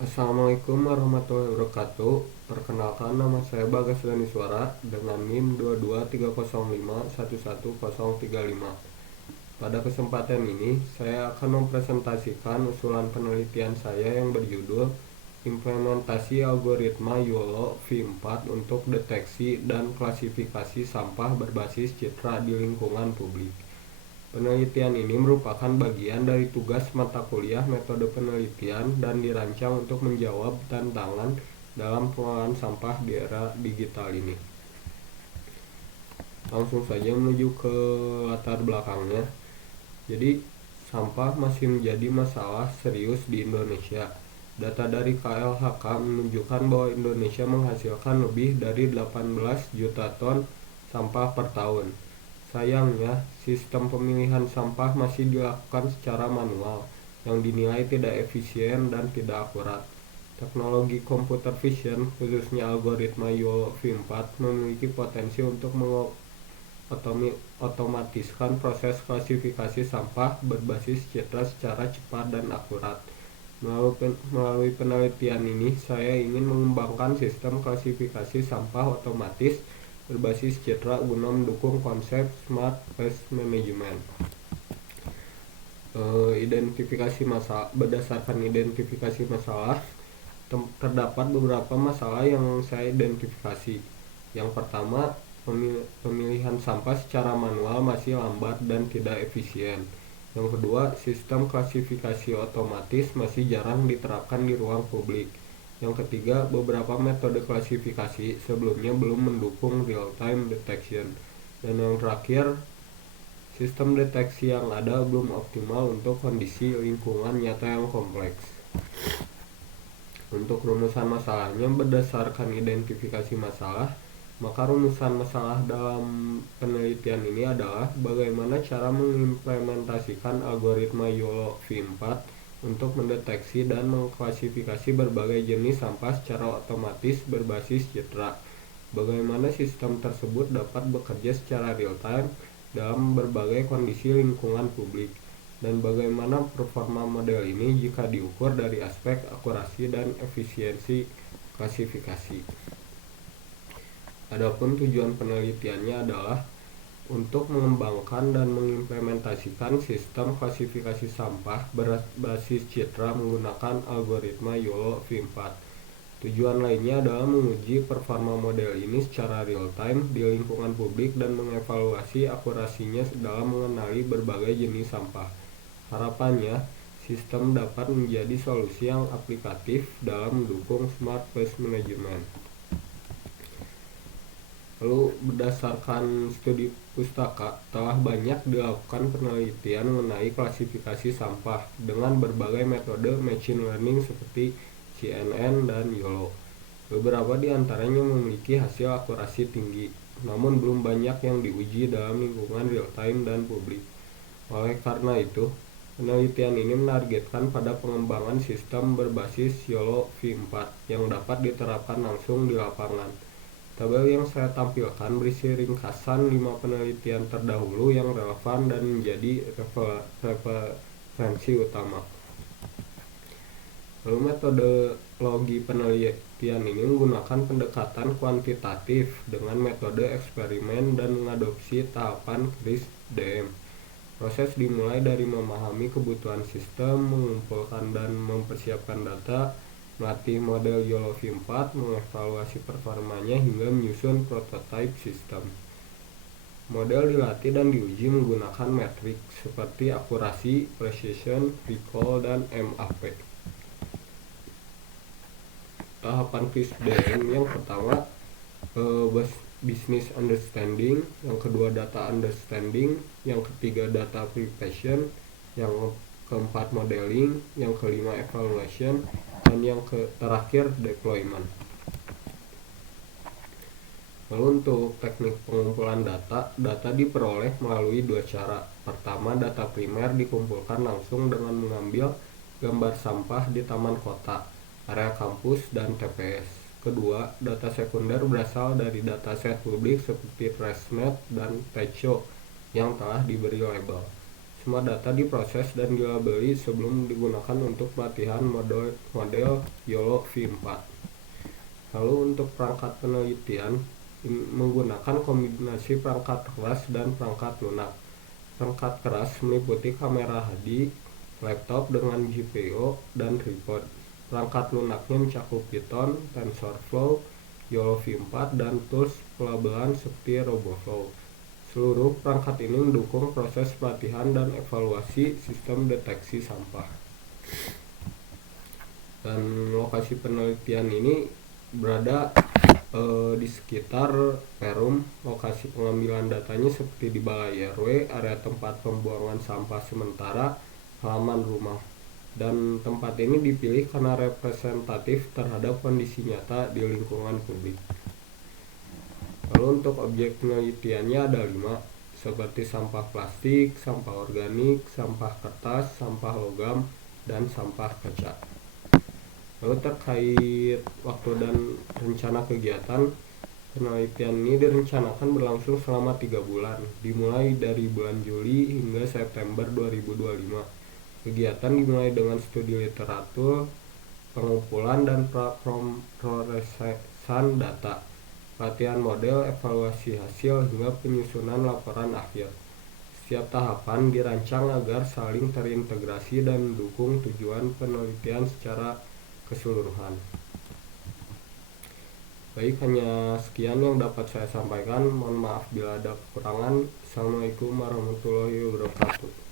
Assalamualaikum warahmatullahi wabarakatuh. Perkenalkan, nama saya Bagas Daniswara dengan NIM 2230511035. Pada kesempatan ini, saya akan mempresentasikan usulan penelitian saya yang berjudul Implementasi Algoritma YOLO V4 untuk Deteksi dan Klasifikasi Sampah Berbasis Citra di Lingkungan Publik. Penelitian ini merupakan bagian dari tugas mata kuliah metode penelitian dan dirancang untuk menjawab tantangan dalam pengelolaan sampah di era digital ini. Langsung saja menuju ke latar belakangnya. Jadi, sampah masih menjadi masalah serius di Indonesia. Data dari KLHK menunjukkan bahwa Indonesia menghasilkan lebih dari 18 juta ton sampah per tahun. Sayangnya, sistem pemilihan sampah masih dilakukan secara manual, yang dinilai tidak efisien dan tidak akurat. Teknologi computer vision, khususnya algoritma YOLO V4, memiliki potensi untuk mengotomatiskan proses klasifikasi sampah berbasis citra secara cepat dan akurat. Melalui penelitian ini, saya ingin mengembangkan sistem klasifikasi sampah otomatis berbasis citra guna mendukung konsep Smart Waste Management. Berdasarkan identifikasi masalah, terdapat beberapa masalah yang saya identifikasi. Yang pertama, pemilihan sampah secara manual masih lambat dan tidak efisien. Yang kedua, sistem klasifikasi otomatis masih jarang diterapkan di ruang publik. Yang ketiga, beberapa metode klasifikasi sebelumnya belum mendukung real-time detection. Dan yang terakhir, sistem deteksi yang ada belum optimal untuk kondisi lingkungan nyata yang kompleks. Untuk rumusan masalahnya berdasarkan identifikasi masalah, maka rumusan masalah dalam penelitian ini adalah bagaimana cara mengimplementasikan algoritma YOLO V4 untuk mendeteksi dan mengklasifikasi berbagai jenis sampah secara otomatis berbasis citra. Bagaimana sistem tersebut dapat bekerja secara real-time dalam berbagai kondisi lingkungan publik, dan bagaimana performa model ini jika diukur dari aspek akurasi dan efisiensi klasifikasi. Adapun tujuan penelitiannya adalah untuk mengembangkan dan mengimplementasikan sistem klasifikasi sampah berbasis citra menggunakan algoritma YOLO V4. Tujuan lainnya adalah menguji performa model ini secara real-time di lingkungan publik dan mengevaluasi akurasinya dalam mengenali berbagai jenis sampah. Harapannya, sistem dapat menjadi solusi yang aplikatif dalam mendukung Smart Waste Management. Lalu, berdasarkan studi pustaka, telah banyak dilakukan penelitian mengenai klasifikasi sampah dengan berbagai metode machine learning seperti CNN dan YOLO. Beberapa di antaranya memiliki hasil akurasi tinggi, namun belum banyak yang diuji dalam lingkungan real-time dan publik. Oleh karena itu, penelitian ini menargetkan pada pengembangan sistem berbasis YOLO V4 yang dapat diterapkan langsung di lapangan. Tabel yang saya tampilkan berisi ringkasan 5 penelitian terdahulu yang relevan dan menjadi referensi utama. Lalu metodologi penelitian ini menggunakan pendekatan kuantitatif dengan metode eksperimen dan mengadopsi tahapan CRISP-DM. Proses dimulai dari memahami kebutuhan sistem, mengumpulkan dan mempersiapkan data, melatih model YOLO V4, mengevaluasi performanya hingga menyusun prototipe sistem. Model dilatih dan diuji menggunakan metrik seperti akurasi, precision, recall, dan MAP. Tahapan CRISP-DM yang pertama business understanding, yang kedua data understanding, yang ketiga data preparation, yang keempat modeling, yang kelima evaluation, dan yang terakhir deployment. Lalu untuk teknik pengumpulan data diperoleh melalui dua cara. Pertama, data primer dikumpulkan langsung dengan mengambil gambar sampah di taman kota, area kampus, dan TPS. Kedua, data sekunder berasal dari dataset publik seperti ResNet dan Techo yang telah diberi label. Semua data diproses dan dilabeli sebelum digunakan untuk pelatihan model YOLO V4. Lalu untuk perangkat penelitian menggunakan kombinasi perangkat keras dan perangkat lunak. Perangkat keras meliputi kamera HD, laptop dengan GPU dan tripod. Perangkat lunaknya mencakup Python, TensorFlow, YOLO V4, dan tools pelabelan seperti RoboFlow. Seluruh perangkat ini mendukung proses pelatihan dan evaluasi sistem deteksi sampah. Dan lokasi penelitian ini berada di sekitar Perum. Lokasi pengambilan datanya seperti di Balai RW, area tempat pembuangan sampah sementara, halaman rumah. Dan tempat ini dipilih karena representatif terhadap kondisi nyata di lingkungan publik. Lalu untuk objek penelitiannya ada 5, seperti sampah plastik, sampah organik, sampah kertas, sampah logam, dan sampah kaca. Lalu terkait waktu dan rencana kegiatan, penelitian ini direncanakan berlangsung selama 3 bulan, dimulai dari bulan Juli hingga September 2025. Kegiatan dimulai dengan studi literatur, pengumpulan dan prosesan data, latihan model, evaluasi hasil, hingga penyusunan laporan akhir. Setiap tahapan dirancang agar saling terintegrasi dan mendukung tujuan penelitian secara keseluruhan. Baik, hanya sekian yang dapat saya sampaikan. Mohon maaf bila ada kekurangan. Assalamualaikum warahmatullahi wabarakatuh.